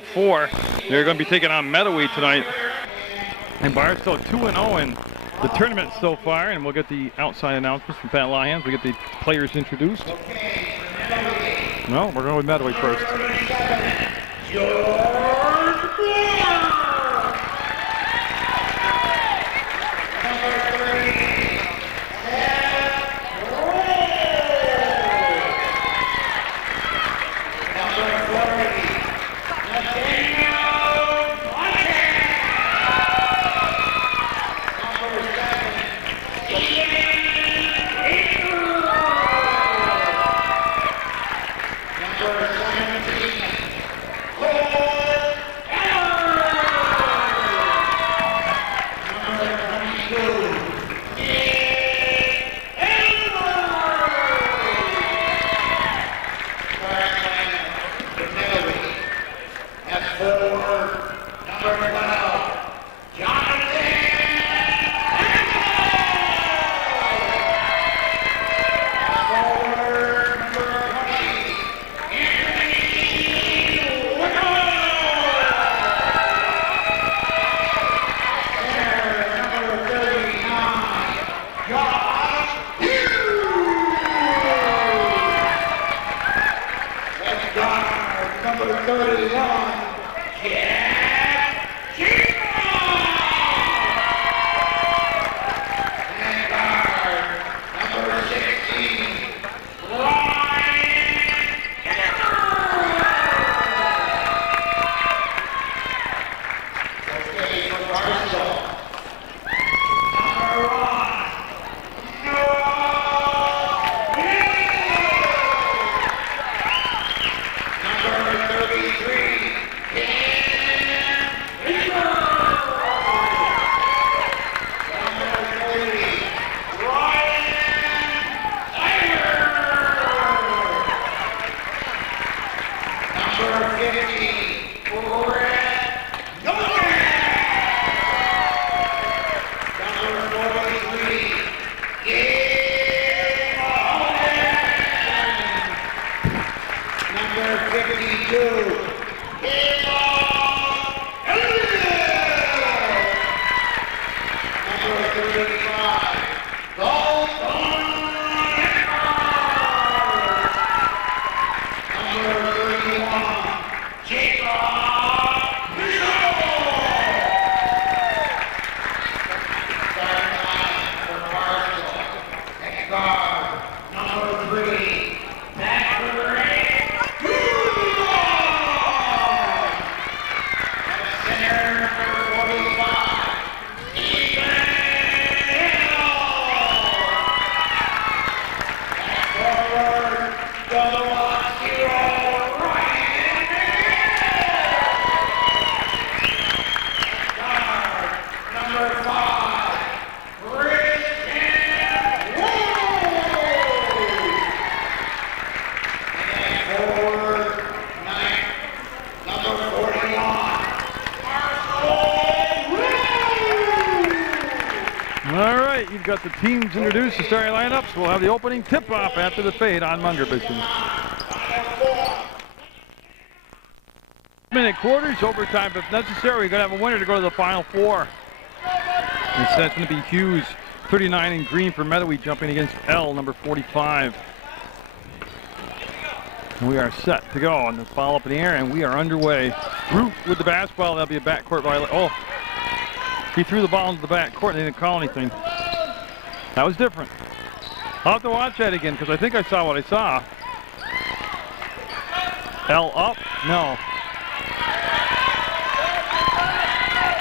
4. They're going to be taking on Mettawee tonight. And Barstow 2-0 in the tournament so far. And we'll get the outside announcements from Pat Lyons. We get the players introduced. No, we're going with Mettawee first. You've got the teams introduced, the starting lineups. We'll have the opening tip-off after the fade on Munger pitching. Minute quarters, overtime if necessary. We're going to have a winner to go to the Final Four. And that's going to be Hughes, 39 in green for Mettawee, jumping against L, number 45. And we are set to go on the ball up in the air, and we are underway. Root with the basketball. That'll be a backcourt violation. Oh, he threw the ball into the backcourt and they didn't call anything. That was different. I'll have to watch that again because I think I saw what I saw. L up? No.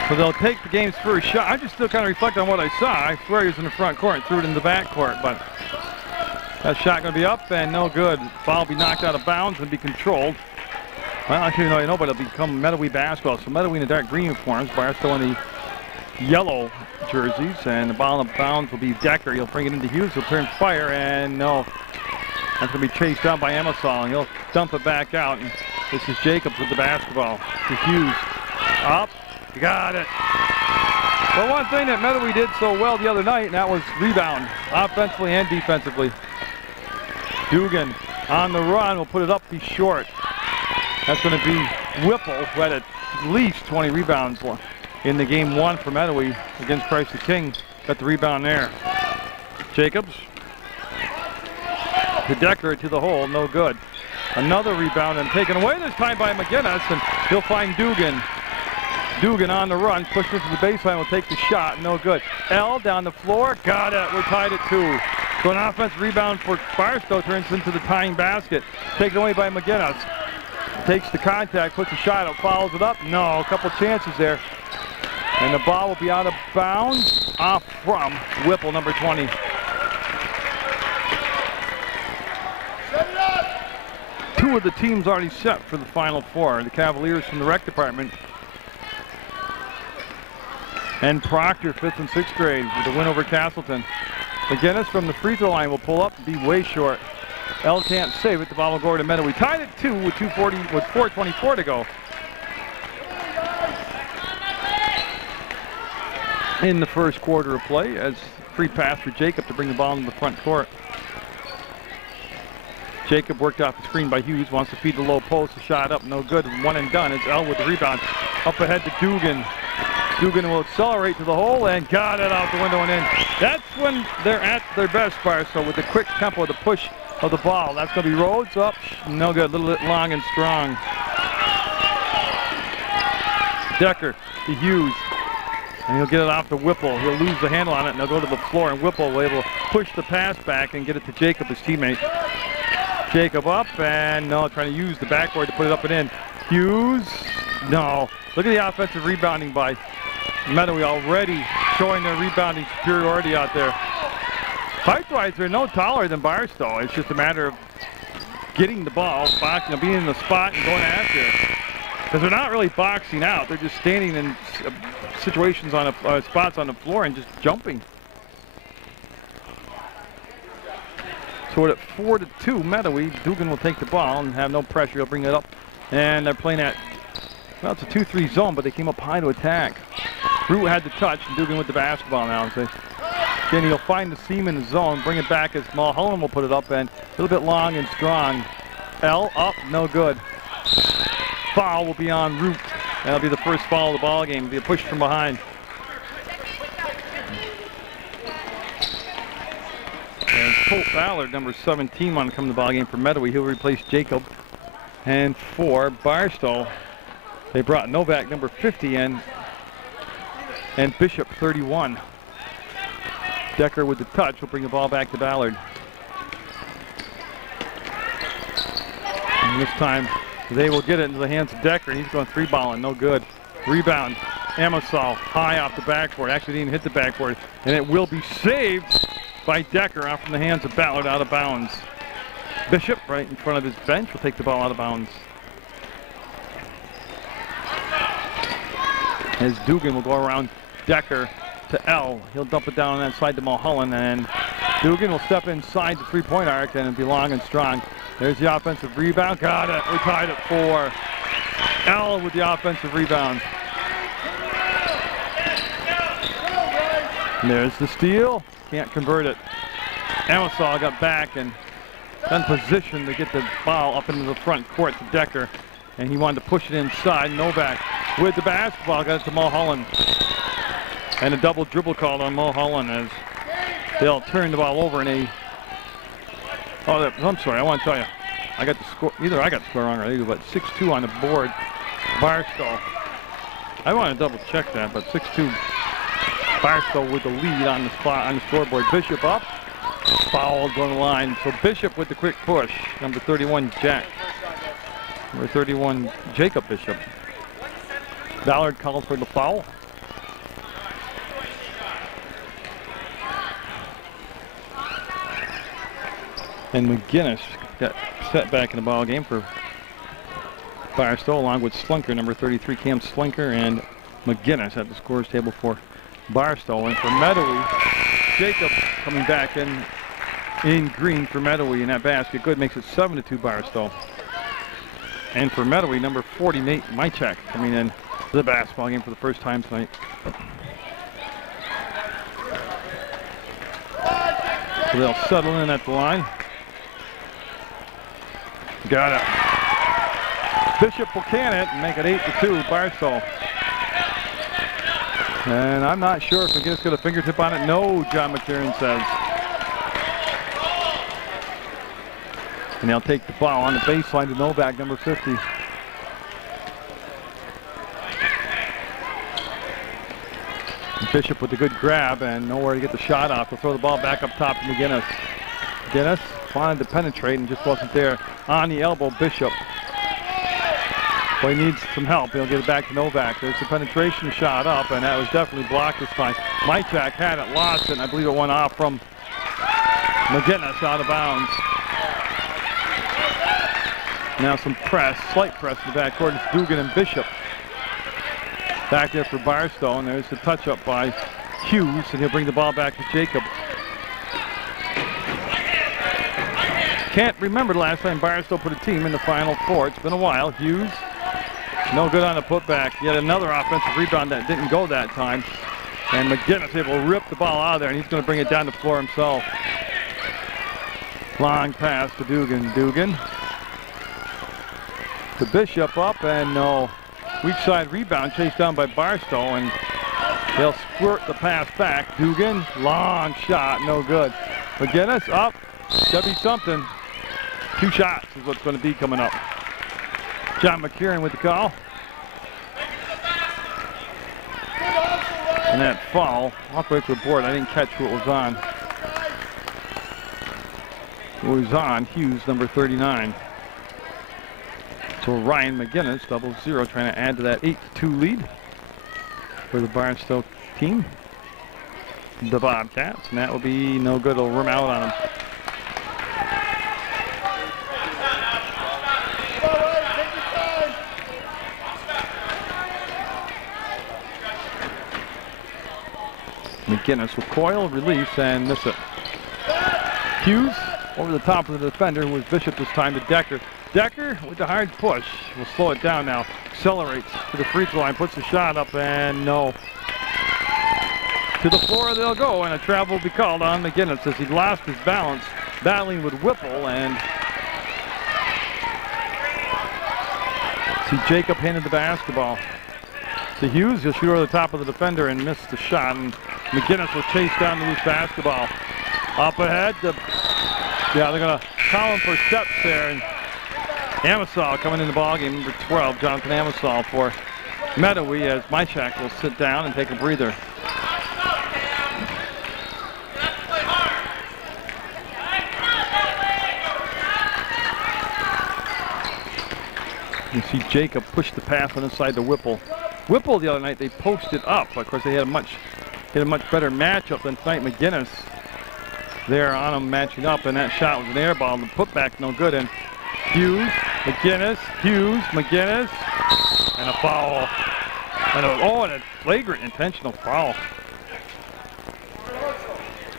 So they'll take the game's first shot. I just still kind of reflect on what I saw. I swear he was in the front court and threw it in the back court, but that shot going to be up and no good. Ball will be knocked out of bounds and be controlled. Well, actually, no, but it'll become Mettawee basketball. So Mettawee in the dark green uniforms, Barstow in the yellow jerseys, and the ball in bounds will be Decker. He'll bring it into Hughes. He'll turn fire, and no. That's going to be chased down by Emerson, and he'll dump it back out. And this is Jacobs with the basketball to Hughes. Up. Got it. Well, one thing that Mettawee did so well the other night, and that was rebound, offensively and defensively. Dugan on the run will put it up, he's short. That's going to be Whipple, who had at least 20 rebounds in the game one for Mettawee against Christ the King, got the rebound there. Jacobs to Decker to the hole, no good. Another rebound and taken away this time by McGinnis, and he'll find Dugan. Dugan on the run, pushes to the baseline, will take the shot, no good. L down the floor, got it, we're tied at 2. So an offensive rebound for Barstow turns into the tying basket. Taken away by McGinnis. Takes the contact, puts a shot up, follows it up. No, a couple chances there. And the ball will be out of bounds, off from Whipple, number 20. Two of the teams already set for the Final Four. The Cavaliers from the rec department. And Proctor, 5th and 6th grade, with a win over Castleton. McGinnis from the free throw line will pull up, be way short. L can't save it. The ball will go to Mettawee. We tied at 2 with 4:24 to go. In the first quarter of play, as free pass for Jacob to bring the ball into the front court. Jacob worked off the screen by Hughes, wants to feed the low post, a shot up, no good, one and done. It's L with the rebound. Up ahead to Dugan. Dugan will accelerate to the hole and got it out the window and in. That's when they're at their best, Barstow, with the quick tempo, the push of the ball. That's going to be Rhodes up, no good, a little bit long and strong. Decker to Hughes, and he'll get it off to Whipple. He'll lose the handle on it, and they'll go to the floor, and Whipple will be able to push the pass back and get it to Jacob, his teammate. Jacob up, and no, trying to use the backboard to put it up and in. Hughes, no. Look at the offensive rebounding by Mettawee, already showing their rebounding superiority out there. Height-wise, they're no taller than Barstow. It's just a matter of getting the ball, being in the spot and going after it. Because they're not really boxing out. They're just standing in situations on spots on the floor and just jumping. So we're at 4-2, Mettawee. Dugan will take the ball and have no pressure. He'll bring it up. And they're playing at, well, it's a 2-3 zone, but they came up high to attack. Root had the touch, and Dugan with the basketball now. So again, he'll find the seam in the zone, bring it back as Mulholland will put it up, and a little bit long and strong. L up, no good. Foul will be on Root. That'll be the first foul of the ball game. It'll be a push from behind. And Colt Ballard, number 17, on to come to the ball game for Mettawee. He'll replace Jacob. And for Barstow, they brought Novak, number 50, in, and Bishop, 31. Decker with the touch will bring the ball back to Ballard. And this time, they will get it into the hands of Decker. He's going three-balling, no good. Rebound, Amasol, high off the backboard. Actually didn't hit the backboard, and it will be saved by Decker out from the hands of Ballard, out of bounds. Bishop, right in front of his bench, will take the ball out of bounds. As Dugan will go around Decker to L. He'll dump it down on that side to Mulholland, and Dugan will step inside the three-point arc, and it'll be long and strong. There's the offensive rebound. Got it. We're tied at 4. L with the offensive rebound. And there's the steal. Can't convert it. Amasol got back and then positioned to get the ball up into the front court to Decker, and he wanted to push it inside. Novak with the basketball, got it to Mulholland. And a double dribble called on Mulholland as they'll turn the ball over in a... Oh, I'm sorry, I want to tell you. I got the score, either I got the score wrong or they do, but 6-2 on the board. Barstow. I want to double check that, but 6-2 Barstow with the lead on the spot on the scoreboard. Bishop up. Fouled on the line. So Bishop with the quick push. Number 31, Jack. Number 31, Jacob Bishop. Ballard calls for the foul. And McGinnis got set back in the ball game for Barstow, along with Slinker, number 33, Cam Slinker, and McGinnis at the scores table for Barstow. And for Mettawee, Jacob coming back in green for Mettawee in that basket. Good, makes it 7-2 Barstow. And for Mettawee, number 40, Nate Mychak, coming in to the basketball game for the first time tonight. So they'll settle in at the line. Got it. Bishop will can it and make it 8-2, Barstow. And I'm not sure if McGinnis got a fingertip on it. No, John McKiernan says. And they'll take the ball on the baseline to Novak, number 50. Bishop with a good grab and nowhere to get the shot off. He'll throw the ball back up top to McGinnis. McGinnis wanted to penetrate and just wasn't there. On the elbow, Bishop. Well, he needs some help. He'll get it back to Novak. There's the penetration shot up, and that was definitely blocked this time. Mychak had it, lost it, and I believe it went off from McGinnis out of bounds. Now some press, slight press in the backcourt. It's Dugan and Bishop. Back there for Barstow, and there's the touch-up by Hughes, and he'll bring the ball back to Jacob. Can't remember the last time Barstow put a team in the Final Four. It's been a while. Hughes, no good on the putback. Yet another offensive rebound that didn't go that time. And McGinnis able to rip the ball out of there, and he's going to bring it down the floor himself. Long pass to Dugan. Dugan to Bishop up, and no. Weak side rebound chased down by Barstow, and they'll squirt the pass back. Dugan, long shot, no good. McGinnis up, should be something. 2 shots is what's going to be coming up. John McKiernan with the call. And that foul, off the way to the board, I didn't catch who it was on. It was on Hughes, number 39. So Ryan McGinnis, 0-0, trying to add to that 8-2 lead for the Barstow team. The Bobcats, and that will be no good. It'll rim out on them. McGinnis will coil, release, and miss it. Hughes over the top of the defender, who was Bishop this time, to Decker. Decker with the hard push will slow it down now. Accelerates to the free throw line, puts the shot up, and no. To the floor they'll go, and a travel will be called on McGinnis as he lost his balance, battling with Whipple, and see Jacob handed the basketball to Hughes. He'll shoot over the top of the defender and miss the shot, and McGinnis will chase down the loose basketball. Up ahead, they're going to call him for steps there, and Amisal coming in the ballgame, number 12, Jonathan Amisal for Mettawee, as Mychak will sit down and take a breather. You see Jacob push the pass on the side to Whipple. Whipple the other night, they posted up. Of course, they had a much better matchup than tonight. McGinnis there on him matching up, and that shot was an air ball. The putback no good, and Hughes, McGinnis, Hughes, McGinnis, and a foul. And a flagrant intentional foul.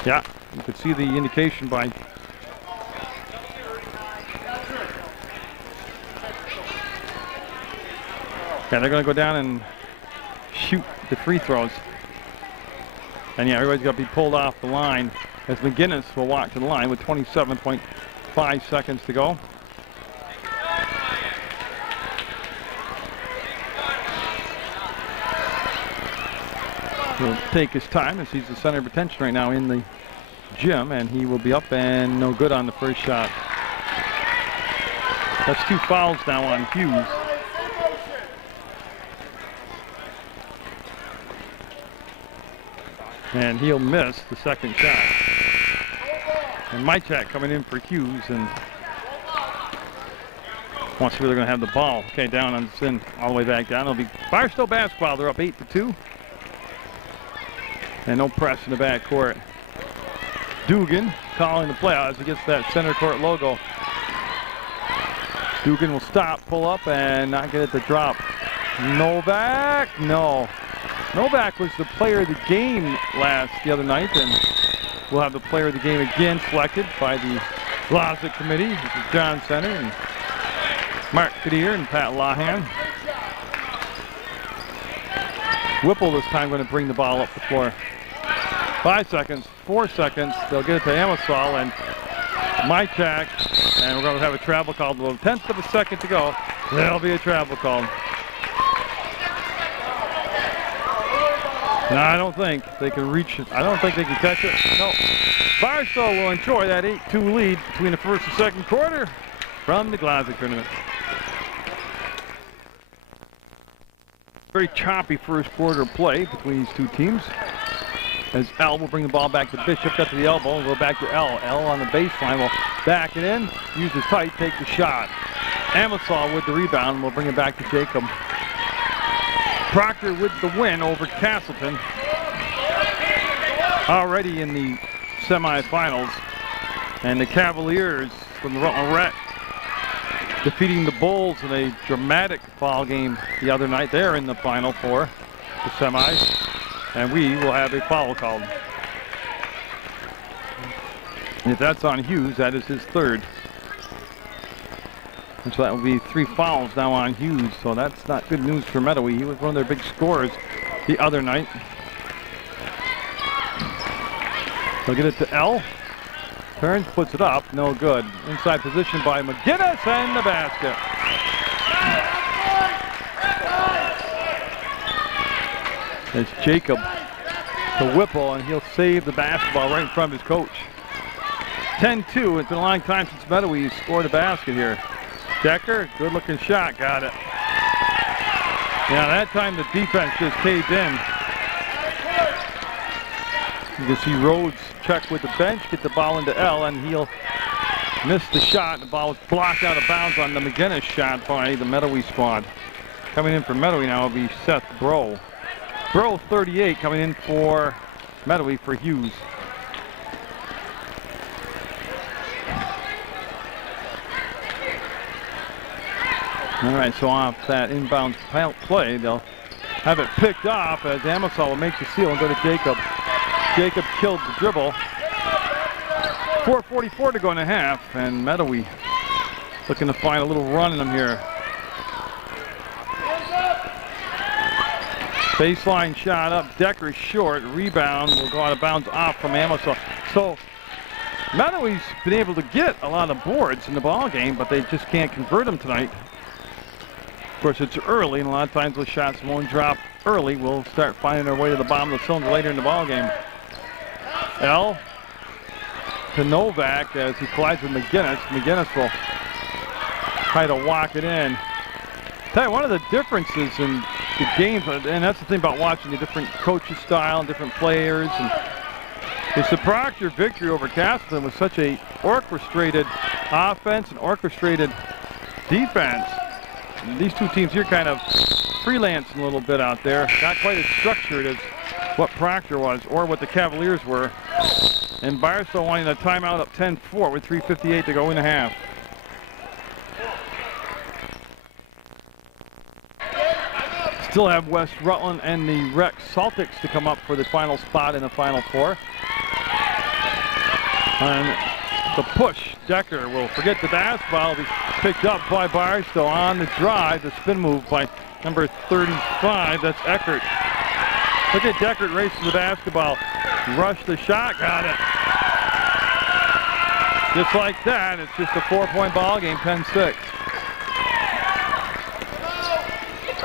Yeah, you could see the indication by they're going to go down and shoot the free throws. And yeah, everybody's got to be pulled off the line as McGinnis will walk to the line with 27.5 seconds to go. He'll take his time as he's the center of attention right now in the gym, and he will be up and no good on the first shot. That's 2 fouls now on Hughes. And he'll miss the second shot. And Mychak coming in for Hughes, and wants to see where they're going to have the ball. Okay, down on Sin, all the way back down. It'll be Barstow basketball. They're up 8-2. And no press in the backcourt. Dugan calling the play out as he gets that center court logo. Dugan will stop, pull up, and not get it to drop. Novak, no. Novak was the player of the game the other night, and we'll have the player of the game again selected by the Glodzik committee. This is John Center and Mark Kadir and Pat Lahan. Whipple this time going to bring the ball up the floor. 5 seconds, 4 seconds. They'll get it to Amisal and Mychak, and we're going to have a travel call with a 1/10 of a second to go. There'll be a travel call. No, I don't think they can reach it. I don't think they can catch it. No. Barstow will enjoy that 8-2 lead between the first and second quarter from the Glodzik tournament. Very choppy first quarter play between these two teams. As L will bring the ball back to Bishop, got to the elbow, and go back to L. L on the baseline will back it in, use his tight, take the shot. Amasol with the rebound, will bring it back to Jacob. Proctor with the win over Castleton. Already in the semifinals. And the Cavaliers from the Rutland Ret defeating the Bulls in a dramatic ball game the other night. They're in the final for the semis. And we will have a foul called. If that's on Hughes, that is his third. And so that will be 3 fouls now on Hughes. So that's not good news for Mettawee. He was one of their big scorers the other night. They'll get it to L. Turns, puts it up, no good. Inside position by McGinnis and the basket. It's Jacob to Whipple, and he'll save the basketball right in front of his coach. 10-2, it's been a long time since Mettawee scored a basket here. Decker, good looking shot, got it. Yeah, that time the defense just caved in. You can see Rhodes check with the bench, get the ball into L, and he'll miss the shot. The ball was blocked out of bounds on the McGinnis shot by the Mettawee squad. Coming in for Mettawee now will be Seth Bro. Bro 38 coming in for Mettawee for Hughes. All right, so off that inbound play, they'll have it picked off as Amasol will make the steal and go to Jacob. Jacob killed the dribble. 4:44 to go in the half, and Mettawee looking to find a little run in them here. Baseline shot up, Decker short, rebound will go out of bounds off from Amasol. So Mettawee's been able to get a lot of boards in the ball game, but they just can't convert them tonight. Of course, it's early, and a lot of times those shots won't drop early. We'll start finding our way to the bottom of the cylinder later in the ball game. L to Novak as he collides with McGinnis. McGinnis will try to walk it in. Tell you, one of the differences in the games, and that's the thing about watching the different coaches' style and different players, and is the Proctor victory over Castleton was such a orchestrated offense and orchestrated defense. And these two teams here kind of freelancing a little bit out there. Not quite as structured as what Proctor was or what the Cavaliers were. And Barstow wanting a timeout up 10-4 with 3:58 to go in the half. Still have West Rutland and the Rec Celtics to come up for the final spot in the Final Four. And the push, Decker will forget the basketball. Be picked up by Barstow on the drive. The spin move by number 35. That's Eckert. Look at Decker racing the basketball. Rush the shot, got it. Just like that, it's just a 4-point ball game, 10-6.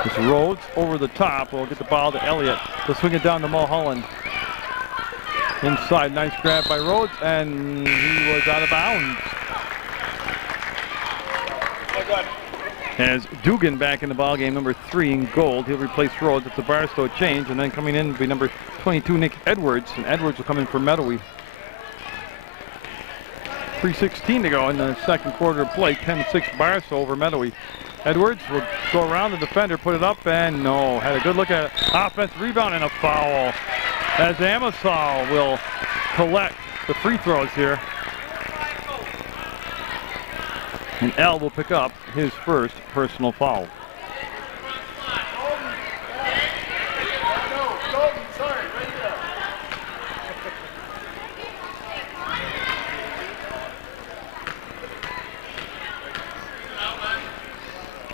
It's Rhodes over the top. We'll get the ball to Elliott. They'll swing it down to Mulholland. Inside, nice grab by Rhodes, and he was out of bounds. As Dugan back in the ball game, number 3 in gold. He'll replace Rhodes. It's a Barstow change, and then coming in will be number 22, Nick Edwards, and Edwards will come in for Mettawee. 3:16 to go in the second quarter of play. 10-6 Barstow over Mettawee. Edwards will go around the defender, put it up, and no. Had a good look at it. Offensive rebound and a foul. As Amasol will collect the free throws here. And L will pick up his first personal foul.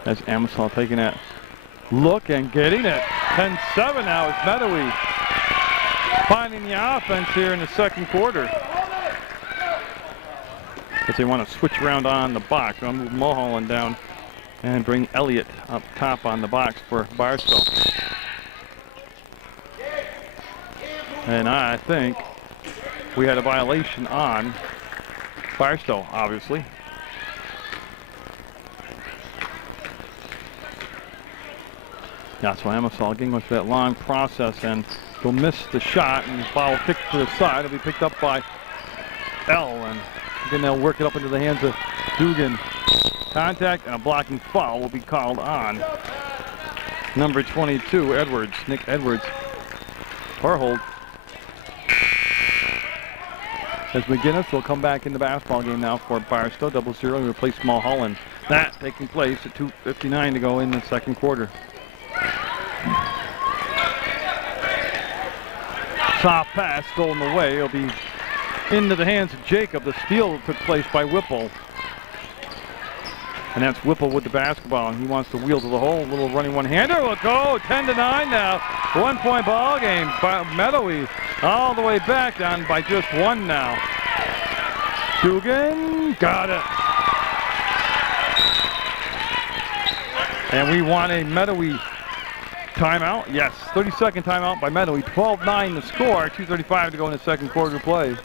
As Amasol taking that look and getting it. 10-7 now is Mettawee finding the offense here in the second quarter. As they want to switch around on the box. I'll move Mulholland down and bring Elliott up top on the box for Barstow. And I think we had a violation on Barstow, obviously. That's why Emerson Gingrich for that long process, and he'll miss the shot, and the foul kick to the side. It'll be picked up by L, and again they'll work it up into the hands of Dugan. Contact and a blocking foul will be called on number 22, Edwards, Nick Edwards. Or hold. As McGinnis will come back in the basketball game now for Barstow. 0-0 and replace Mulholland. That taking place at 2:59 to go in the second quarter. Soft pass stolen away. It'll be into the hands of Jacob. The steal took place by Whipple. And that's Whipple with the basketball, and he wants to wheel to the hole. A little running one-hander will go. 10-9 now. 1-point ball game. Mettawee all the way back, down by just one now. Dugan got it. And we want a Mettawee timeout. Yes, 30-second timeout by Mettawee. 12-9 the score. 2:35 to go in the second quarter play.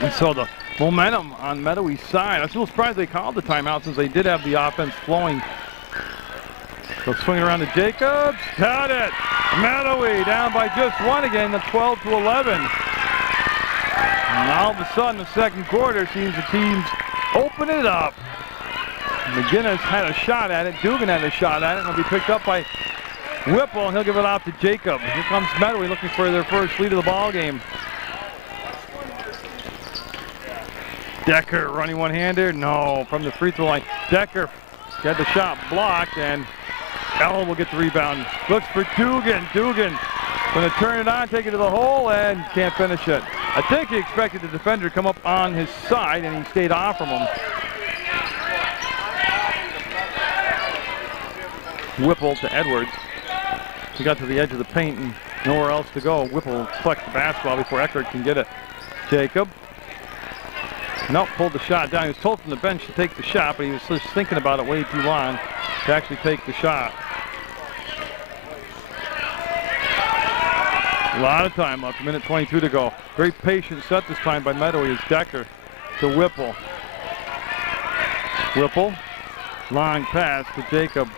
And so the momentum on Mettawee's side. I was a little surprised they called the timeout since they did have the offense flowing. So swinging around to Jacobs. Got it. Mettawee down by just one again. That's 12-11. And all of a sudden, the second quarter seems the teams open it up. McGinnis had a shot at it. Dugan had a shot at it. And it'll be picked up by Whipple, and he'll give it off to Jacob. Here comes Mettawee looking for their first lead of the ball game. Decker running one-hander. No, from the free throw line. Decker got the shot blocked, and Ellen will get the rebound. Looks for Dugan. Dugan going to turn it on, take it to the hole, and can't finish it. I think he expected the defender to come up on his side, and he stayed off from him. Whipple to Edwards. He got to the edge of the paint and nowhere else to go. Whipple collects the basketball before Eckert can get it. Jacob. Nope, pulled the shot down. He was told from the bench to take the shot, but he was just thinking about it way too long to actually take the shot. A lot of time left, 1:22 to go. Very patient set this time by Mettawee as Decker to Whipple. Whipple, long pass to Jacob.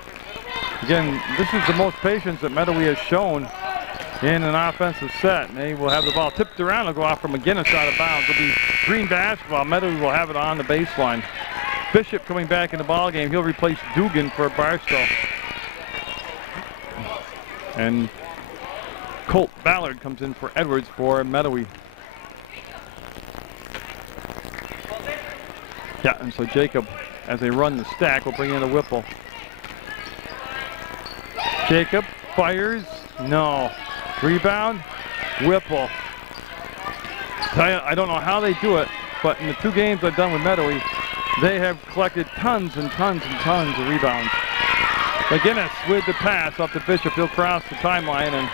Again, this is the most patience that Mettawee has shown in an offensive set. And they will have the ball tipped around. It'll go off from McGinnis out of bounds. It'll be green basketball. Mettawee will have it on the baseline. Bishop coming back in the ball game. He'll replace Dugan for Barstow. And Colt Ballard comes in for Edwards for Mettawee. Yeah, and so Jacob, as they run the stack, will bring in a Whipple. Jacob fires. No. Rebound. Whipple. Tell you, I don't know how they do it, but in the two games I've done with Mettawee, they have collected tons and tons and tons of rebounds. McGinnis with the pass off the Bishop. He'll cross the timeline and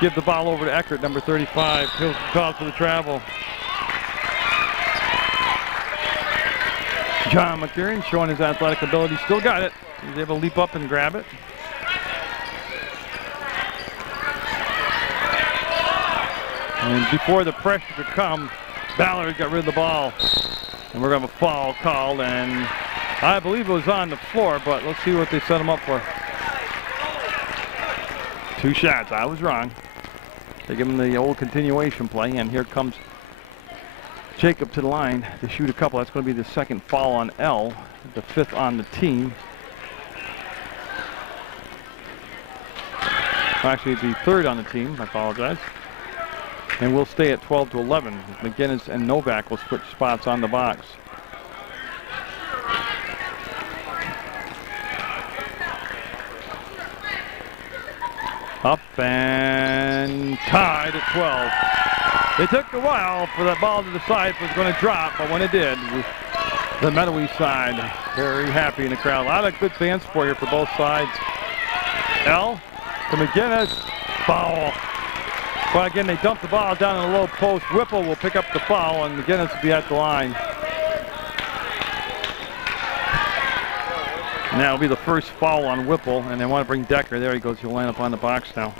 give the ball over to Eckert, number 35. He'll call for the travel. John McKieran showing his athletic ability. Still got it. He's able to leap up and grab it. And before the pressure could come, Ballard got rid of the ball. And we're going to have a foul called, and I believe it was on the floor, but let's see what they set him up for. Two shots. I was wrong. They give him the old continuation play, and here comes Jacob to the line to shoot a couple. That's going to be the second foul on L, the fifth on the team. Actually, it'd be third on the team. I apologize. And we'll stay at 12-11. McGinnis and Novak will switch spots on the box. Up and tied at 12. It took a while for that ball to decide if it was going to drop, but when it did, the Mettawee side very happy in the crowd. A lot of good fan support here for both sides. L to McGinnis. Foul. But again, they dump the ball down in the low post. Whipple will pick up the foul, and McGinnis will be at the line. And that'll be the first foul on Whipple, and they want to bring Decker. There he goes. He'll line up on the box now.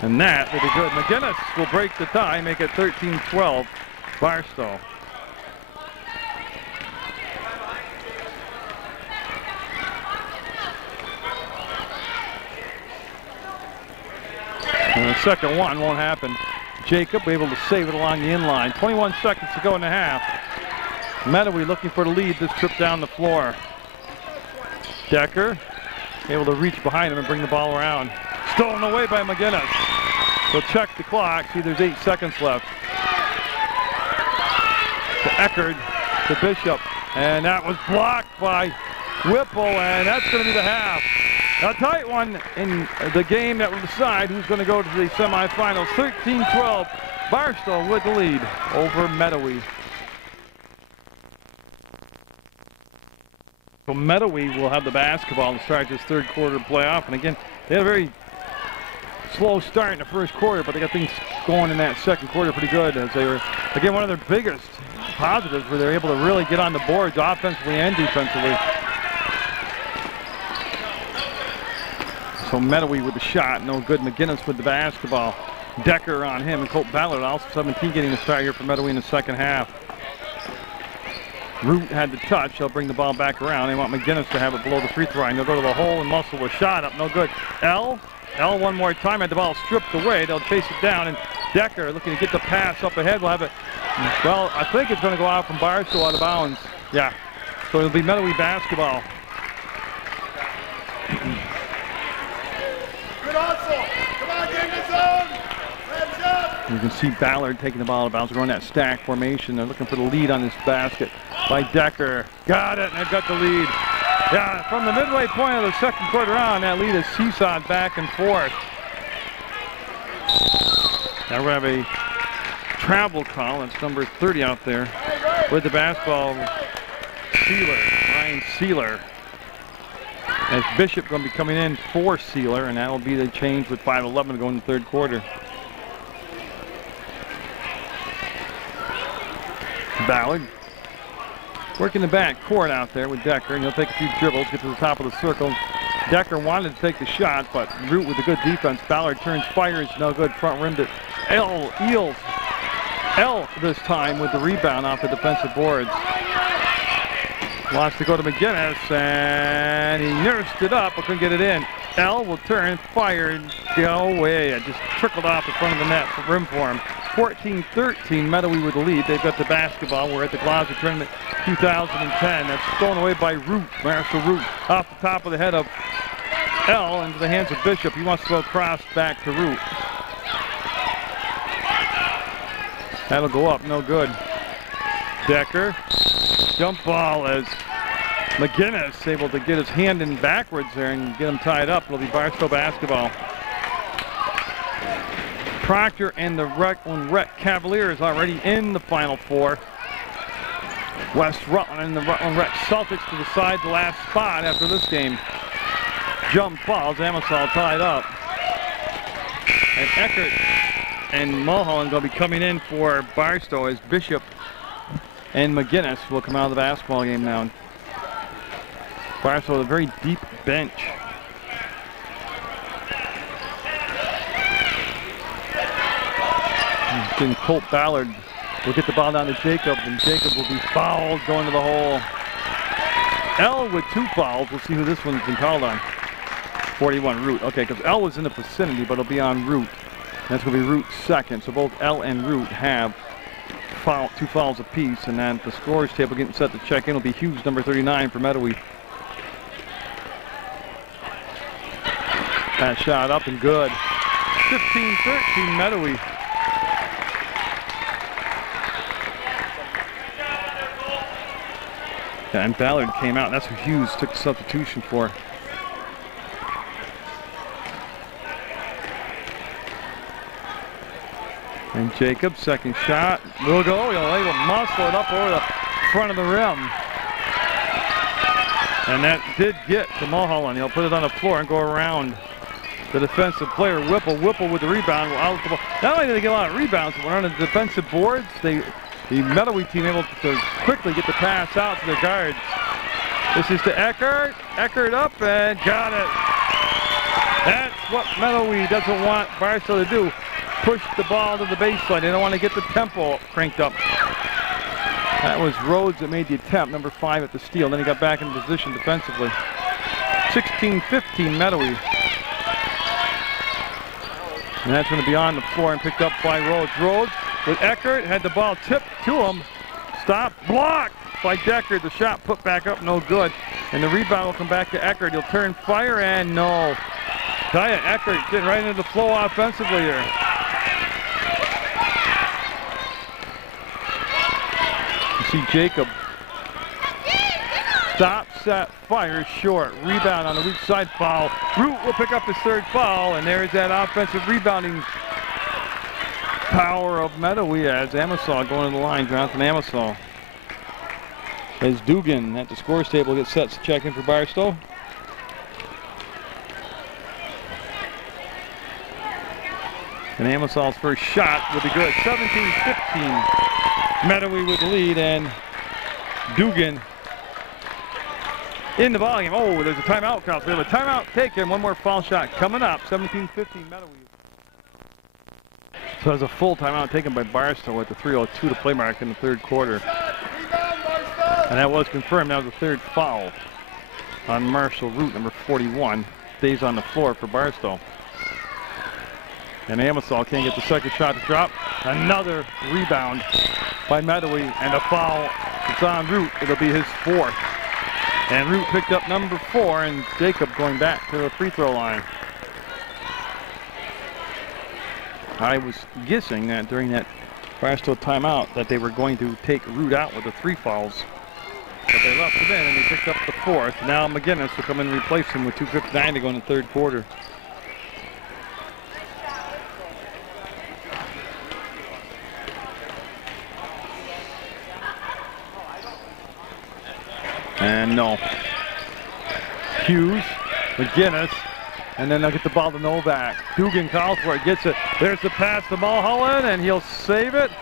And that will be good. McGinnis will break the tie, make it 13-12, Barstow. And the second one won't happen. Jacob able to save it along the inline. 21 seconds to go in the half. Mettawee looking for the lead this trip down the floor. Decker able to reach behind him and bring the ball around. Stolen away by McGinnis. He'll check the clock. See, there's 8 seconds left. To Eckerd, to Bishop. And that was blocked by Whipple, and that's going to be the half. A tight one in the game that will decide who's going to go to the semifinals. 13-12, Barstow with the lead over Mettawee. So Mettawee will have the basketball to start this third quarter playoff. And again, they had a very slow start in the first quarter, but they got things going in that second quarter pretty good, as they were, again, one of their biggest positives where they're able to really get on the boards offensively and defensively. So Mettawee with the shot, no good. McGinnis with the basketball. Decker on him, and Colt Ballard, also 17, getting the start here for Mettawee in the second half. Root had the touch. They'll bring the ball back around. They want McGinnis to have it below the free throw line. They'll go to the hole and muscle a shot up, no good. L one more time, had the ball stripped away. They'll chase it down, and Decker looking to get the pass up ahead. Will have it, well, I think it's going to go out from Barstow out of bounds. Yeah, so it'll be Mettawee basketball. You can see Ballard taking the ball out of bounds. We're going that stack formation. They're looking for the lead on this basket by Decker. Got it, and they've got the lead. Yeah, from the midway point of the second quarter on, that lead is seesawed back and forth. Now we're going to have a travel call. That's number 30 out there with the basketball. Ryan Sealer. As Bishop going to be coming in for Sealer, and that will be the change with 5:11 to go in the third quarter. Ballard working the back court out there with Decker, and he'll take a few dribbles, get to the top of the circle. Decker wanted to take the shot, but Root with a good defense. Ballard turns, fires, no good. Front rim to Eels. L this time with the rebound off the defensive boards. Wants to go to McGinnis, and he nursed it up, but couldn't get it in. L will turn, fire, go away. It just trickled off the front of the net for rim for him. 14-13, Mettawee with the lead. They've got the basketball. We're at the Glodzik tournament 2010. That's thrown away by Root, Marshall Root, off the top of the head of L into the hands of Bishop. He wants to go across back to Root. That'll go up, no good. Decker, jump ball as McGinnis able to get his hand in backwards there and get him tied up. It'll be Barstow basketball. Proctor and the Rutland Rec Cavaliers already in the Final Four. West Rutland and the Rutland Rec Celtics to decide the last spot after this game. Jump balls, Amisal tied up. And Eckert and Mulholland going to be coming in for Barstow as Bishop and McGinnis will come out of the basketball game now. Barstow with a very deep bench. Then Colt Ballard will get the ball down to Jacob, and Jacob will be fouled going to the hole. L with 2 fouls. We'll see who this one's been called on. 41, Root. Okay, because L was in the vicinity, but it'll be on Root. That's going to be Root's second. So both L and Root have 2 fouls apiece, and then the scores table getting set to check in will be Hughes, number 39 for Mettawee. That shot up and good. 15-13 Mettawee. Yeah, and Ballard came out. That's who Hughes took the substitution for. And Jacob, second shot. Will go. He'll muscle it up over the front of the rim. And that did get to Mulholland. He'll put it on the floor and go around the defensive player, Whipple. Whipple with the rebound. Out the ball. Not only did they get a lot of rebounds, but on the defensive boards, the Mettawee team able to quickly get the pass out to their guards. This is to Eckert. Eckert up and got it. That's what Mettawee doesn't want Barstow to do. Push the ball to the baseline. They don't want to get the tempo cranked up. That was Rhodes that made the attempt, number 5 at the steal. Then he got back in position defensively. 16-15 Mettawee. And that's going to be on the floor and picked up by Rhodes. Rhodes with Eckert, had the ball tipped to him. Stopped, blocked by Deckard. The shot put back up, no good. And the rebound will come back to Eckert. He'll turn, fire, and no. Tell you, Eckert getting right into the flow offensively here. You see Jacob. Stop, set, fire, short. Rebound on the weak side, foul. Root will pick up his 3rd foul, and there's that offensive rebounding power of Mettawee as Amisal going to the line. Jonathan Amisal. As Dugan at the scores table gets set to check in for Barstow. And Amisal's first shot will be good. 17-15. Mettawee with the lead, and Dugan in the volume. Oh, there's a timeout count. We have a timeout taken. One more foul shot coming up. 17-15 Mettawee. So there's a full timeout taken by Barstow with the 3:02 to play mark in the 3rd quarter. And that was confirmed. That was the 3rd foul on Marshall Root, number 41. Stays on the floor for Barstow. And Amisal can't get the 2nd shot to drop. Another rebound by Mettawee, and a foul. It's on Root. It'll be his 4th. And Root picked up number 4, and Jacob going back to the free throw line. I was guessing that during that Barstow timeout that they were going to take Root out with the 3 fouls. But they left him in, and he picked up the 4th. Now McGinnis will come in and replace him with 2:59 to go in the 3rd quarter. And no. Hughes, McGinnis, and then they'll get the ball to Novak. Dugan calls for it, gets it. There's the pass to Mulholland, and he'll save it.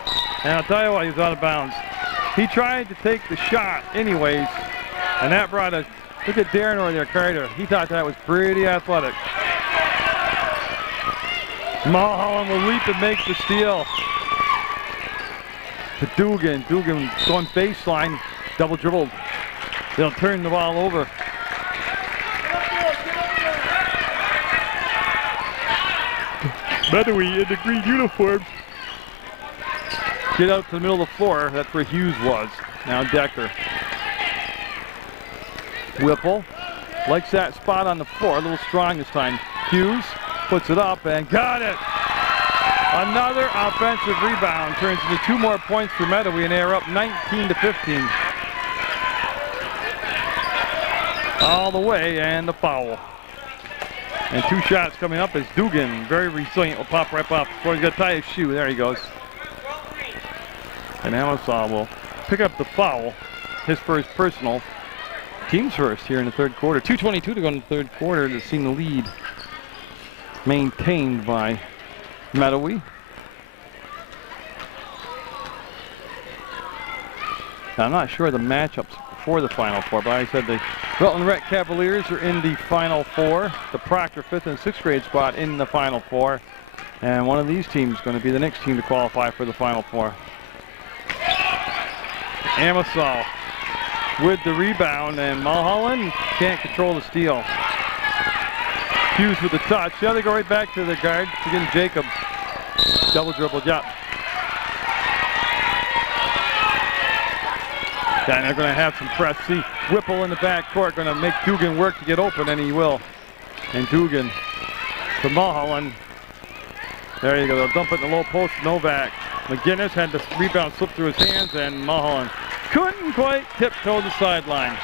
And I'll tell you what, he's out of bounds. He tried to take the shot anyways, and that brought us. Look at Darren over there, Carter. He thought that was pretty athletic. Mulholland will leap and make the steal. To Dugan. Dugan going baseline, double dribbled. They'll turn the ball over. Mettawee in the green uniform. Get out to the middle of the floor. That's where Hughes was. Now Decker. Whipple likes that spot on the floor. A little strong this time. Hughes puts it up and got it. Another offensive rebound. Turns into 2 more points for Mettawee, and they are up 19-15. All the way, and the foul. And 2 shots coming up as Dugan, very resilient, will pop right off the floor. He's got to tie his shoe. There he goes. And Amisal will pick up the foul. His first personal. Team's first here in the 3rd quarter. 2:22 to go in the 3rd quarter to see the lead maintained by Mettawee. Now, I'm not sure the matchups for the Final Four, but I said the Rutland Rec Cavaliers are in the Final Four. The Proctor 5th and 6th grade spot in the Final Four. And one of these teams is going to be the next team to qualify for the Final Four. Amisal with the rebound, and Mulholland can't control the steal. Hughes with the touch. Yeah, they go right back to the guard. Again, Jacob. Double dribbled, yeah. And they're going to have some press. See, Whipple in the back court going to make Dugan work to get open, and he will. And Dugan to Mulholland. There you go. They'll dump it in the low post. Novak. McGinnis had the rebound slip through his hands, and Mulholland couldn't quite tiptoe the sideline.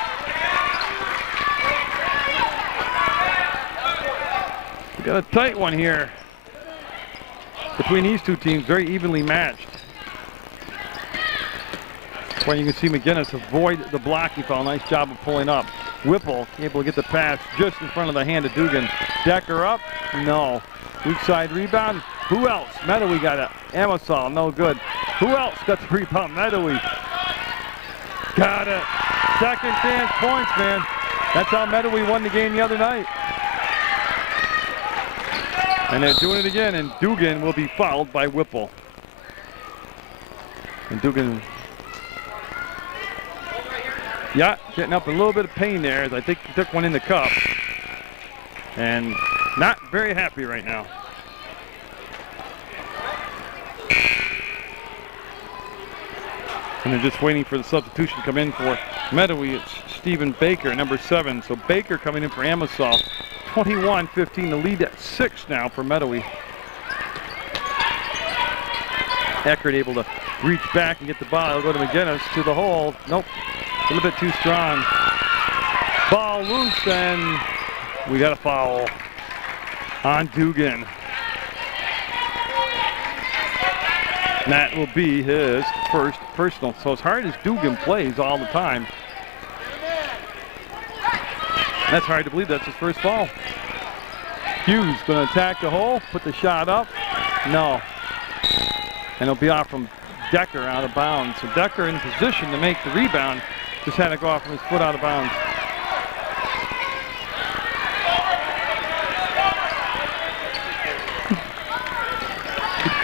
We got a tight one here between these 2 teams, very evenly matched. When you can see McGinnis avoid the blocking foul. Nice job of pulling up. Whipple able to get the pass just in front of the hand of Dugan. Decker up? No. Weak side rebound. Who else? Mettawee got it. Amasol, no good. Who else got the rebound? Mettawee. Got it. Second chance points, man. That's how Mettawee won the game the other night. And they're doing it again, and Dugan will be fouled by Whipple. And Dugan, yeah, getting up a little bit of pain there as I think he took one in the cup. And not very happy right now. And they're just waiting for the substitution to come in for Mettawee. It's Stephen Baker, number 7. So Baker coming in for Amasol. 21-15, the lead at 6 now for Mettawee. Eckert able to reach back and get the ball. He'll go to McGinnis to the hole. Nope, a little bit too strong. Ball loose, and we got a foul on Dugan. And that will be his first personal. So as hard as Dugan plays all the time, that's hard to believe that's his first foul. Hughes going to attack the hole, put the shot up. No. And it'll be off from Decker out of bounds. So Decker in position to make the rebound, just had to go off from his foot out of bounds.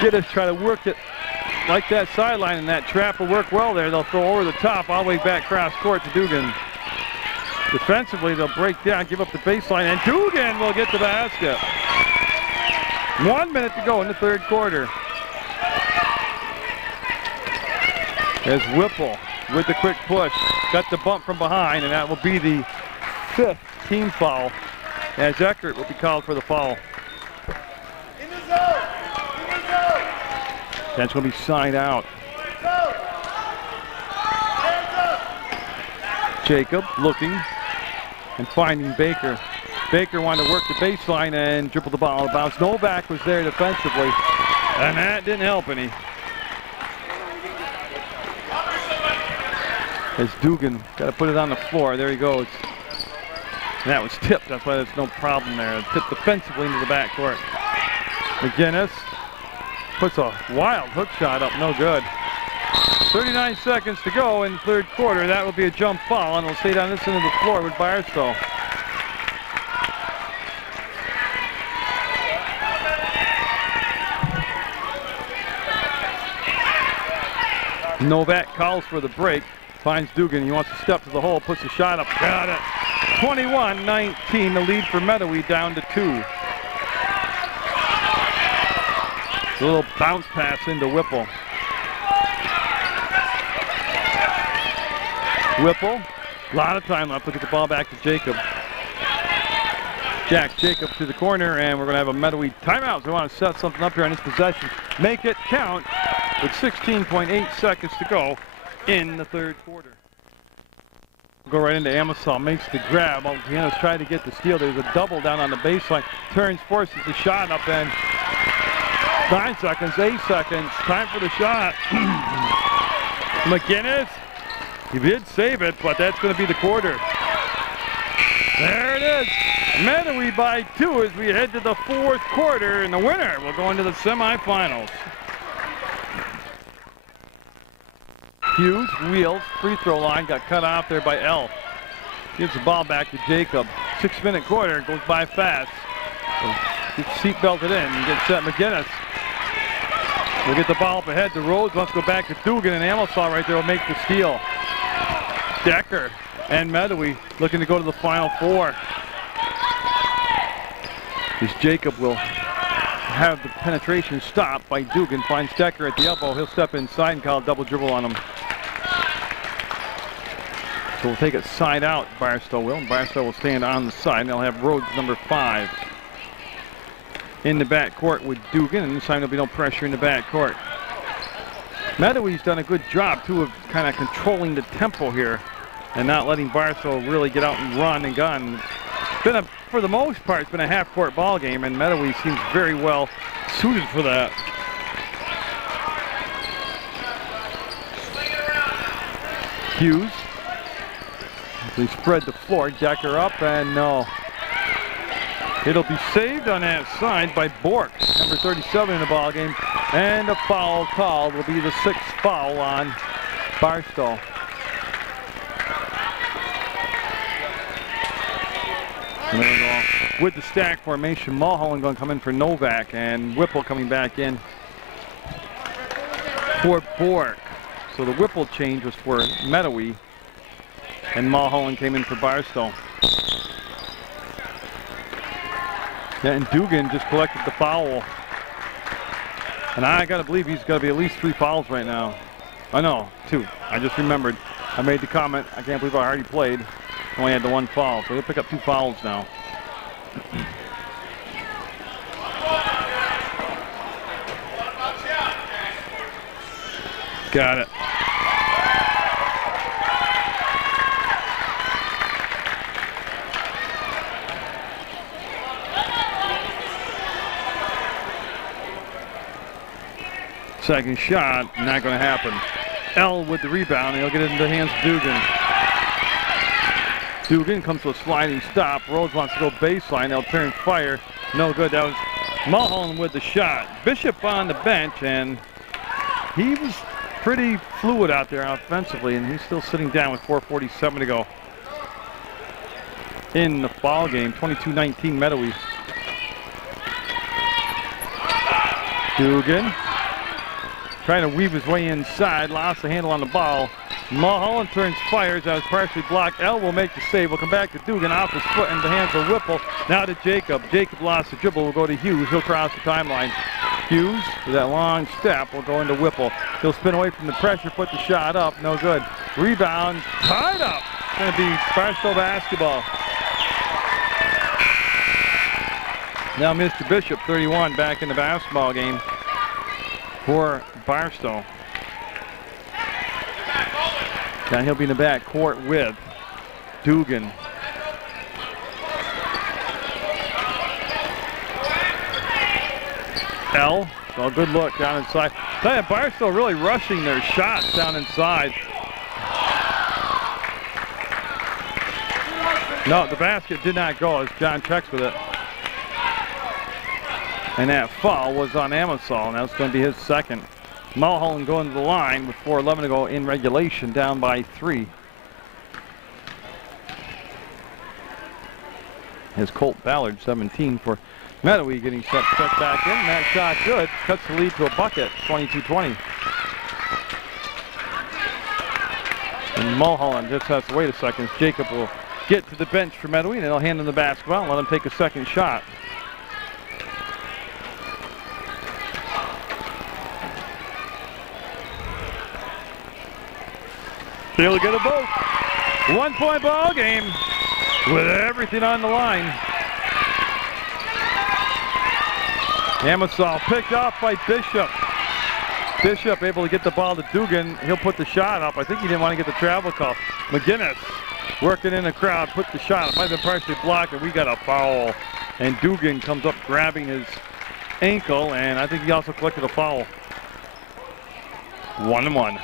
Get us try to work it like that sideline, and that trap will work well there. They'll throw over the top all the way back cross court to Dugan. Defensively, they'll break down, give up the baseline, and Dugan will get the basket. 1 minute to go in the third quarter. As Whipple with the quick push, got the bump from behind, and that will be the 5th team foul, as Eckert will be called for the foul. In the zone! In the zone! That's going to be side out. Jacob looking and finding Baker. Baker wanted to work the baseline and dribble the ball out of bounds. Novak was there defensively, and that didn't help any. As Dugan got to put it on the floor. There he goes. And that was tipped. That's why there's no problem there. Tipped defensively into the backcourt. McGinnis puts a wild hook shot up. No good. 39 seconds to go in the third quarter. That will be a jump foul, and it'll stay down this end of the floor with Barstow. Novak calls for the break. Finds Dugan. He wants to step to the hole. Puts the shot up. Got it. 21-19. The lead for Mettawee down to 2. A little bounce pass into Whipple. Whipple. A lot of time left. We'll get the ball back to Jacob. Jack Jacob to the corner, and we're going to have a Mettawee timeout. So we want to set something up here on this possession. Make it count with 16.8 seconds to go in the third quarter. Go right into Amasol, makes the grab. Altiano's trying to get the steal. There's a double down on the baseline. Turns, forces the shot up, and 9 seconds, 8 seconds. Time for the shot. McGinnis, he did save it, but that's going to be the quarter. There it is. Mettawee by 2 as we head to the fourth quarter, and the winner will go into the semifinals. Hughes wheels, free throw line, got cut off there by Elf. Gives the ball back to Jacob. 6-minute quarter, goes by fast. So gets seatbelted in and gets set. McGinnis will get the ball up ahead to Rhodes. Wants to go back to Dugan, and Amasol right there will make the steal. Decker and Mettawee looking to go to the Final Four. As Jacob will have the penetration stopped by Dugan. Finds Decker at the elbow. He'll step inside and call a double dribble on him. So we'll take it side out, Barstow will. And Barstow will stand on the side, and they'll have Rhodes number 5 in the backcourt with Dugan, and this time there'll be no pressure in the backcourt. Mettawee's done a good job, too, of kind of controlling the tempo here and not letting Barstow really get out and run and gun. It's been for the most part, it's been a half-court ball game, and Mettawee seems very well suited for that. Hughes They spread the floor. Decker up, and no. It'll be saved on that side by Bork, number 37 in the ball game, and a foul called will be the 6th foul on Barstow. And there we go. With the stack formation, Mulholland going to come in for Novak, and Whipple coming back in for Bork. So the Whipple change was for Mettawee, and Mulholland came in for Barstow. Yeah, and Dugan just collected the foul. And I got to believe he's got to be at least 3 fouls right now. Oh, no, 2. I just remembered. I made the comment. I can't believe how hard he played. Only had the 1 foul, so he'll pick up 2 fouls now. Got it. Second shot, not going to happen. L with the rebound, and he'll get it into the hands of Dugan. Dugan comes to a sliding stop. Rhodes wants to go baseline. They'll turn fire. No good. That was Mulholland with the shot. Bishop on the bench, and he was pretty fluid out there offensively, and he's still sitting down with 4:47 to go in the ball game. 22-19 Mettawee. Dugan trying to weave his way inside, lost the handle on the ball. Mulholland turns, fires, that was partially blocked. L will make the save. We'll come back to Dugan off his foot in the hands of Whipple. Now to Jacob. Jacob lost the dribble. Will go to Hughes. He'll cross the timeline. Hughes, with that long step, will go into Whipple. He'll spin away from the pressure, put the shot up. No good. Rebound, tied up. It's going to be Barstow basketball. Now Mr. Bishop, 31, back in the basketball game for Barstow. And he'll be in the back court with Dugan. L, so a good look down inside. Tell you, Barstow really rushing their shots down inside. No, the basket did not go as John checks with it. And that foul was on Amasol, and that's going to be his second. Mulholland going to the line with 4:11 to go in regulation, down by 3. His Colt Ballard, 17 for Mettawee, getting set back in. That shot good. Cuts the lead to a bucket, 22-20. And Mulholland just has to wait a second. Jacob will get to the bench for Mettawee, and they'll hand him the basketball and let him take a second shot. He'll get a both. 1-point ball game with everything on the line. Amasol picked off by Bishop. Bishop able to get the ball to Dugan. He'll put the shot up. I think he didn't want to get the travel call. McGinnis working in the crowd, put the shot. It might have been partially blocked, and we got a foul. And Dugan comes up grabbing his ankle, and I think he also collected a foul. 1-1.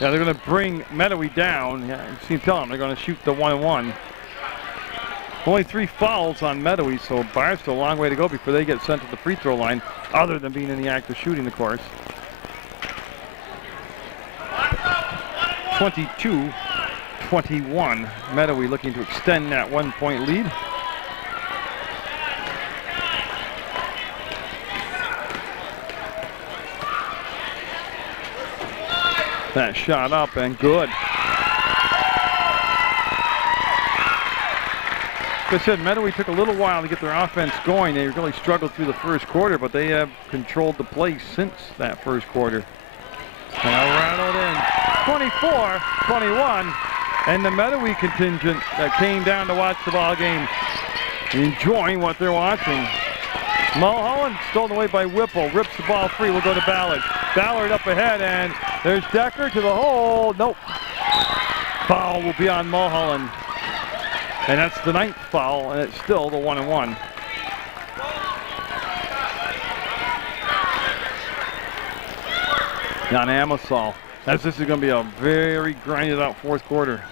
Yeah, they're going to bring Mettawee down. Yeah, you see, tell them they're going to shoot the 1-1. Only 3 fouls on Mettawee, so Barstow a long way to go before they get sent to the free throw line, other than being in the act of shooting, of course. 22-21. Mettawee looking to extend that 1-point lead. That shot up and good. Like I said, Mettawee took a little while to get their offense going. They really struggled through the first quarter, but they have controlled the play since that first quarter. Now rattled in 24-21, and the Mettawee contingent that came down to watch the ball game enjoying what they're watching. Mulholland stolen away by Whipple, rips the ball free, will go to Ballard. Ballard up ahead, and there's Decker to the hole. Nope. Foul will be on Mulholland. And that's the 9th foul, and it's still the 1-1. Down Amasol. As this is going to be a very grinded out fourth quarter.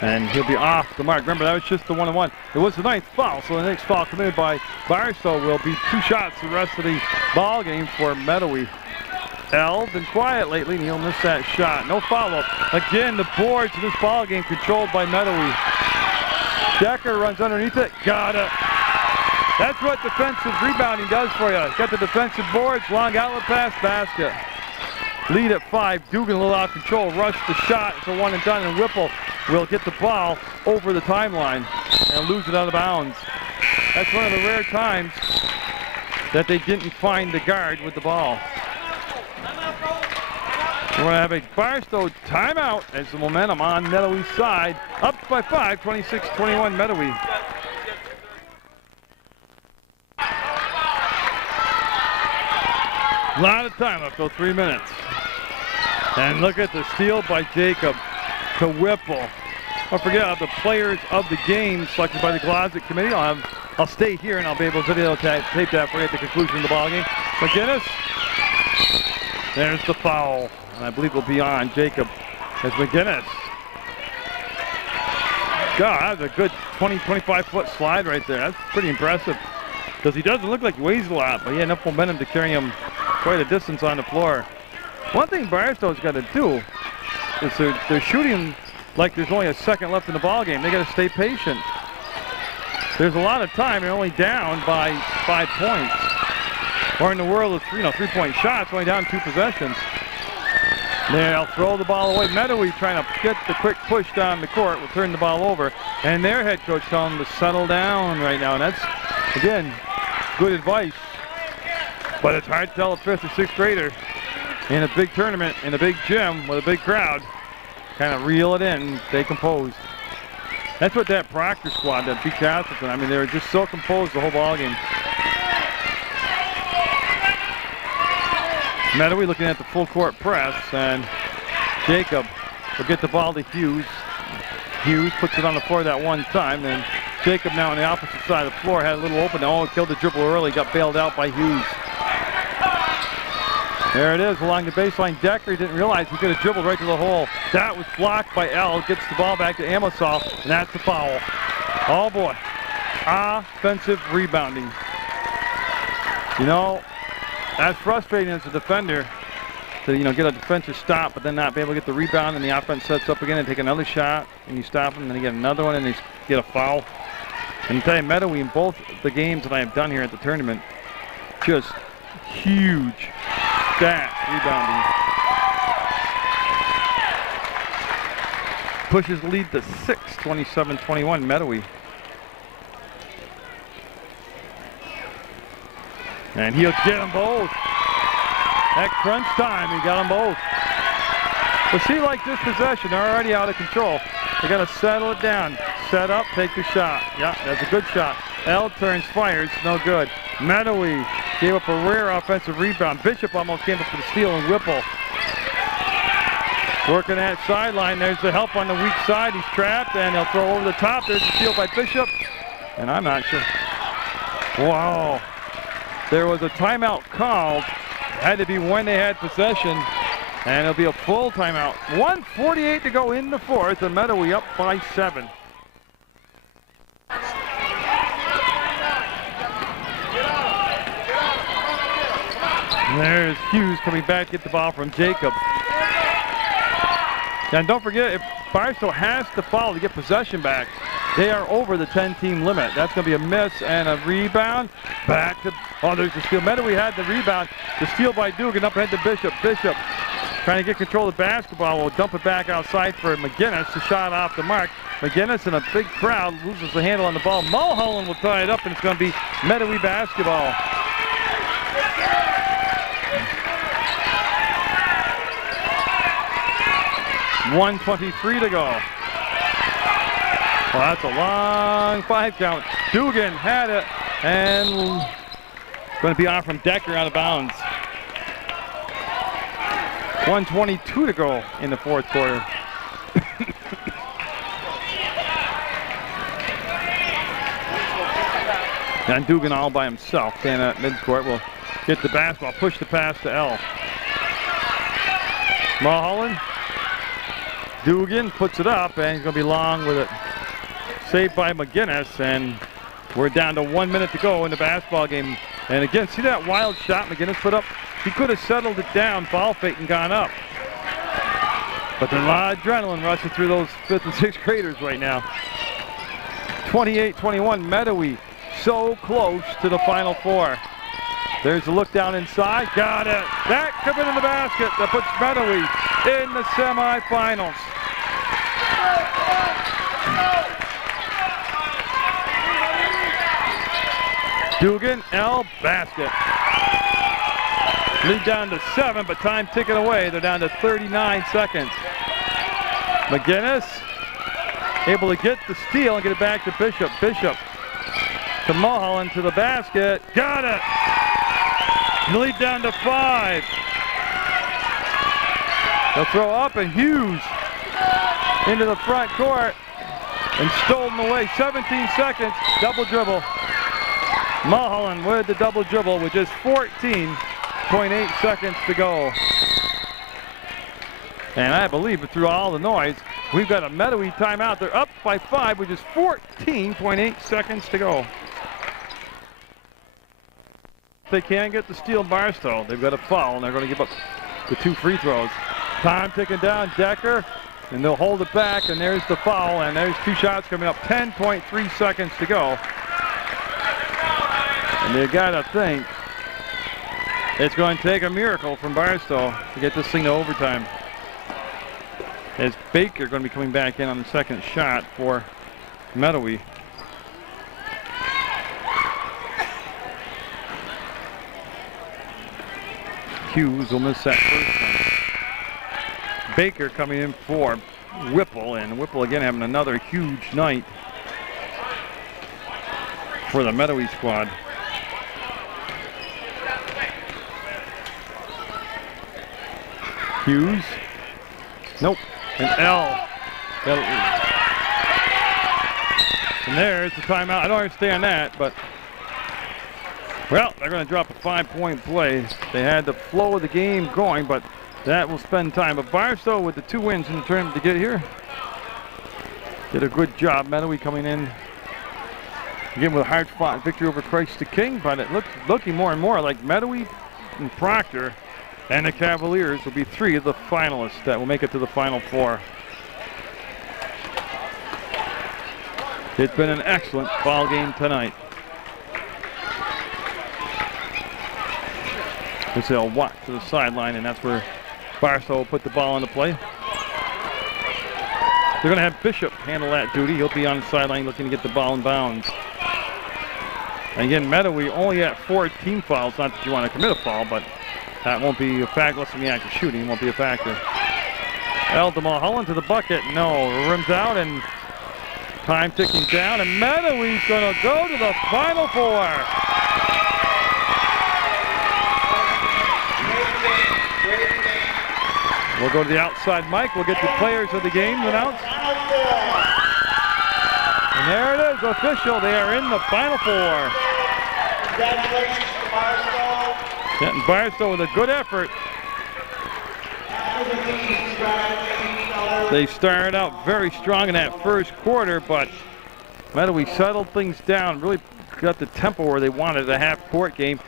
And he'll be off the mark. Remember, that was just the 1-on-1. It was the 9th foul, so the next foul committed by Barstow will be 2 shots the rest of the ball game for Mettawee. L been quiet lately, and he'll miss that shot. No follow-up. Again, the boards in this ball game controlled by Mettawee. Decker runs underneath it. Got it. That's what defensive rebounding does for you. Got the defensive boards, long outlet pass, basket. Lead at 5. Dugan a little out of control. Rush the shot. It's a 1 and done, and Whipple will get the ball over the timeline and lose it out of bounds. That's one of the rare times that they didn't find the guard with the ball. We're going to have a Barstow timeout as the momentum on Mettawee's side. Up by 5, 26-21 Mettawee. A lot of time left, though, 3 minutes. And look at the steal by Jacob to Whipple. Don't forget the players of the game selected by the Glodzik committee. I'll stay here and I'll be able to videotape that for you at the conclusion of the ball game. McGinnis. There's the foul. And I believe will be on Jacob as McGinnis. God, that was a good 20, 25-foot slide right there. That's pretty impressive. Because he doesn't look like he weighs a lot, but he had enough momentum to carry him quite a distance on the floor. One thing Barstow's got to do is they're shooting like there's only a second left in the ball game. They got to stay patient. There's a lot of time. They're only down by 5 points. Or in the world of 3-point shots, only down 2 possessions. They'll throw the ball away. Mettawee trying to get the quick push down the court will turn the ball over. And their head coach telling them to settle down right now. And that's, again, good advice. But it's hard to tell a 5th or 6th grader in a big tournament, in a big gym with a big crowd, kind of reel it in, stay composed. That's what that Proctor squad that beat Castleton. I mean, they were just so composed the whole ball game. Mettawee looking at the full court press, and Jacob will get the ball to Hughes. Hughes puts it on the floor that one time, and Jacob now on the opposite side of the floor had a little open. Oh, killed the dribble early, got bailed out by Hughes. There it is along the baseline. Decker didn't realize he could have dribbled right to the hole. That was blocked by L. Gets the ball back to Amosov, and that's the foul. Oh boy, offensive rebounding. You know, that's frustrating as a defender to get a defensive stop, but then not be able to get the rebound, and the offense sets up again and take another shot, and you stop them, and then you get another one, and they get a foul. And I tell you, Mettawee in both the games that I have done here at the tournament, just huge stat rebounding. Pushes the lead to 6, 27-21 Mettawee. And he'll get them both. At crunch time, he got them both. But see, like this possession, they're already out of control. They got to settle it down. Set up, take the shot. Yeah, that's a good shot. L turns, fires, no good. Mettawee gave up a rare offensive rebound. Bishop almost came up for the steal, and Whipple working that sideline. There's the help on the weak side. He's trapped, and he'll throw over the top. There's the steal by Bishop, and I'm not sure. Wow. There was a timeout called. Had to be when they had possession, and it'll be a full timeout. 1:48 to go in the fourth, and Mettawee up by 7. And there's Hughes coming back to get the ball from Jacob. And don't forget, if Barstow has to foul to get possession back, they are over the 10-team limit. That's going to be a miss and a rebound. Back to, there's the steal. Mettawee had the rebound. The steal by Dugan up ahead to Bishop. Bishop trying to get control of the basketball. Will dump it back outside for McGinnis. The shot off the mark. McGinnis in a big crowd loses the handle on the ball. Mulholland will tie it up, and it's going to be Mettawee basketball. .123 to go. Well, that's a long 5 count. Dugan had it, and going to be off from Decker out of bounds. 1:22 to go in the fourth quarter. And Dugan all by himself, standing at midcourt, will get the basketball, push the pass to L. Mulholland. Dugan puts it up, and he's going to be long with it. Saved by McGinnis, and we're down to 1 minute to go in the basketball game. And again, see that wild shot McGinnis put up? He could have settled it down, foul fake, and gone up. But there's a lot of adrenaline rushing through those 5th and 6th graders right now. 28-21, Mettawee so close to the Final Four. There's a look down inside, got it. That could have been in the basket. That puts Mettawee in the semifinals. Dugan, L, basket. Lead down to 7, but time ticking away. They're down to 39 seconds. McGinnis able to get the steal and get it back to Bishop. Bishop to Mulholland to the basket. Got it. Lead down to 5. They'll throw up, and Hughes into the front court and stolen away. 17 seconds. Double dribble. Mulholland with the double dribble with just 14.8 seconds to go. And I believe through all the noise, we've got a Mettawee timeout. They're up by 5 with just 14.8 seconds to go. They can't get the steal Barstow. They've got a foul, and they're going to give up the 2 free throws. Time ticking down, Decker, and they'll hold it back, and there's the foul, and there's 2 shots coming up. 10.3 seconds to go. And you gotta think it's going to take a miracle from Barstow to get this thing to overtime. As Baker going to be coming back in on the second shot for Mettawee. Hughes will miss that first one. Baker coming in for Whipple, and Whipple again having another huge night for the Mettawee squad. Hughes. Nope. And L. And there's the timeout. I don't understand that, but well, they're going to drop a 5-point play. They had the flow of the game going, but that will spend time. But Barstow with the 2 wins in the tournament to get here did a good job. Mettawee coming in again with a hard-fought victory over Christ the King, but it looking more and more like Mettawee and Proctor and the Cavaliers will be 3 of the finalists that will make it to the Final Four. It's been an excellent ball game tonight. They'll walk to the sideline, and that's where Barstow will put the ball into play. They're going to have Bishop handle that duty. He'll be on the sideline looking to get the ball in bounds. And again, Mettawee only at 4 team fouls. Not that you want to commit a foul, but that won't be a factor. Less than the act of shooting won't be a factor. L to Mulholland to the bucket. No, rims out, and time ticking down, and Mettawee's going to go to the Final Four. We'll go to the outside mic. We'll get the players of the game announced. And there it is, official. They are in the Final Four. Congratulations to Barstow. Getting Barstow with a good effort. They started out very strong in that first quarter, but Mettawee settled things down, really got the tempo where they wanted a half-court game.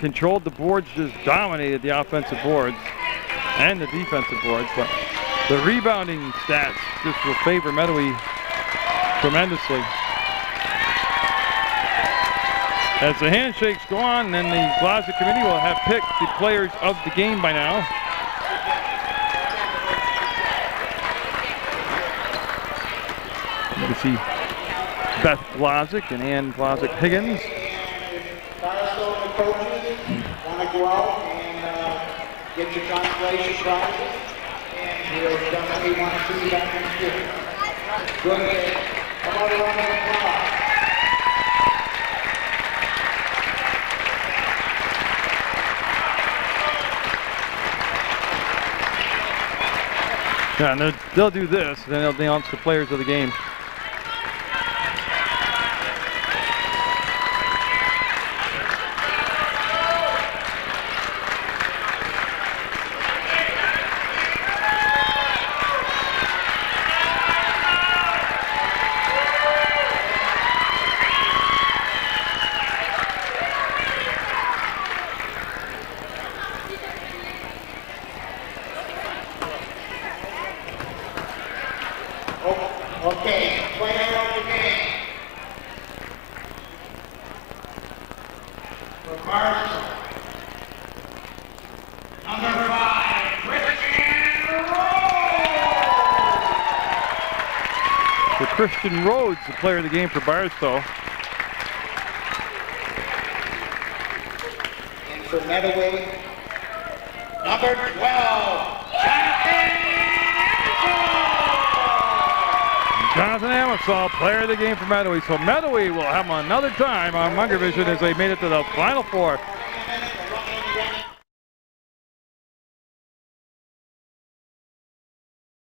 Controlled the boards, just dominated the offensive boards and the defensive boards, but the rebounding stats just will favor Mettawee tremendously. As the handshakes go on, then the Glodzik committee will have picked the players of the game by now. You can see Beth Glodzik and Ann Glodzik Higgins. Barstow and the coaches want to go out and get your consolation prizes, and we'll definitely want to see you back in the field. Good. How about a round of applause? Yeah, and they'll do this, then they'll announce the players of the game. Okay, player of the game. For Barstow. Number 5, Christian Rhodes, the player of the game for Barstow. And for Mettawee, number 12, Jonathan Amasol, player of the game for Mettawee. So Mettawee will have another time on Munger Vision as they made it to the Final Four.